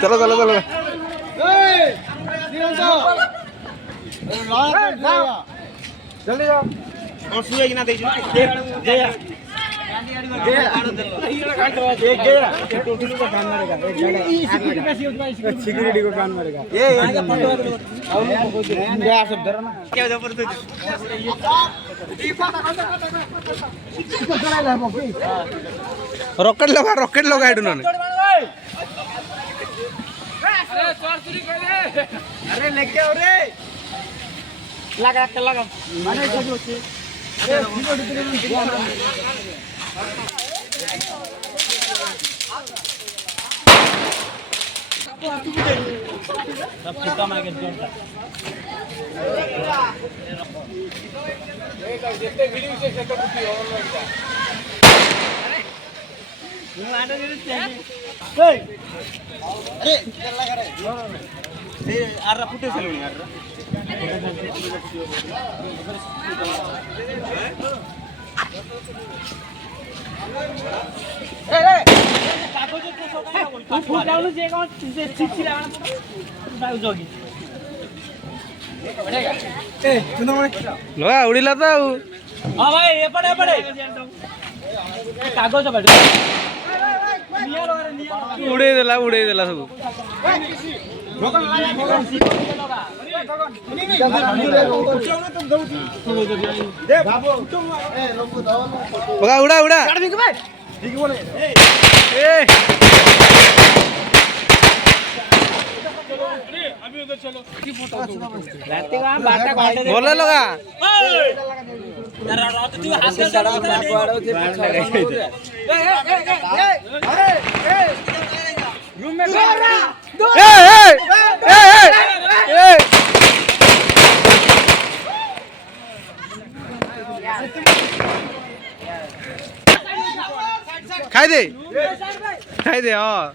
चलो चलो चलो जल्दी जाओ और सुए कि ना दे गया सिक्योरिटी को कान मारेगा ये सब डरो ना क्या रॉकेट लगा उन्होंने अरे लेके आओ रे लगा माने सब फुटा मार के जोड़ता जैसे वीडियो से सेट कुछ और लगता मैं आटा दे दे अरे चल लगा रे ए आरा फुटे चलो यार ए कागज तो सोका तू फुट डाउन जे को चिचिरा बाउ जोगी ए सुनो लो उड़ीला तो हां भाई एपड़े कागज पड़ उड़े देला सब उड़ा उड़ा बोले लगा खाई दे हाँ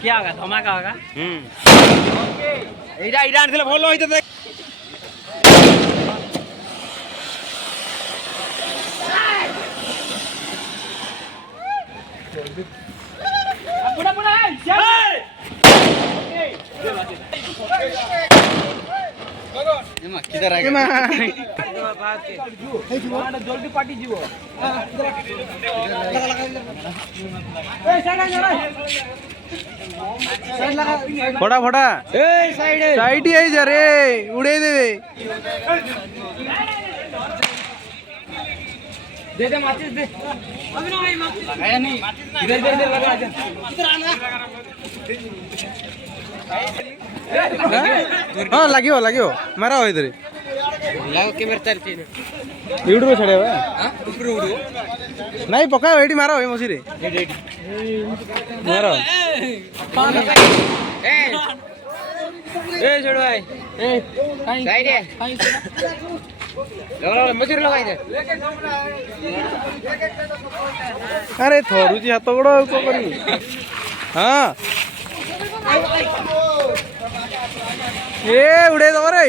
क्या होगा धमाका होगा इरा आने भल होते जल्दी पार्टी जीव फटा फटा साइड ही जा रे उड़े देवे दे दे माचिस दे अभी ना भाई माचिस आया नहीं इधर लगा इधर आना हाँ लगियो मारा हो इधर लागो के मेरे चलती है यूट्यूब छड़े बा हां ऊपर उड़ो नहीं पका एडी मारो ए मसी रे एडी मारो ए छोड़ भाई ए काई रे लगा मसी रे लगाई दे अरे थोरू जी हाथ गोड़ को करी हां ए उड़े दो रे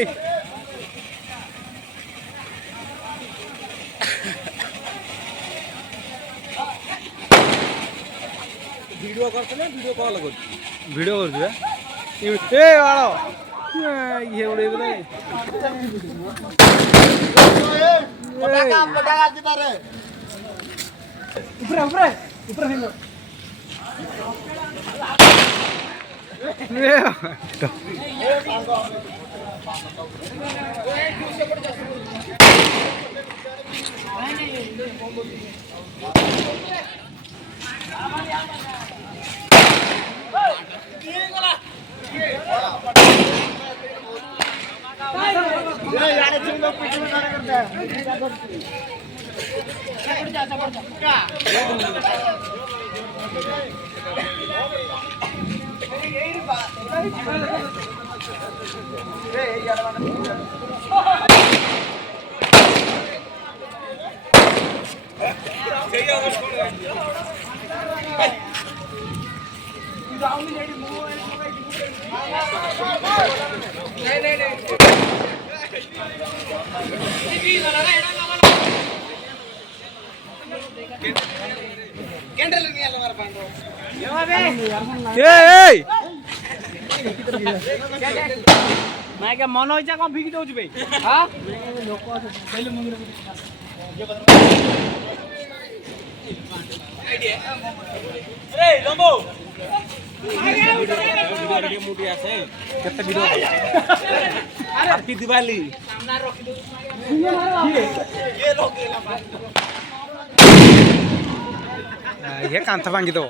वीडियो करते ना वीडियो कॉल कर वीडियो कर ए वालो ये उड़े दे पटाका किधर है ऊपर हिलो मैं क्या मन होइछा कोन फिकी दउछु बे हां लोक पहिले मंगरे रे लंबो मुडी আছে केते ভিডিও हैप्पी दिवाली सामने रखी दो ये लोग ये कांथा भांगी दो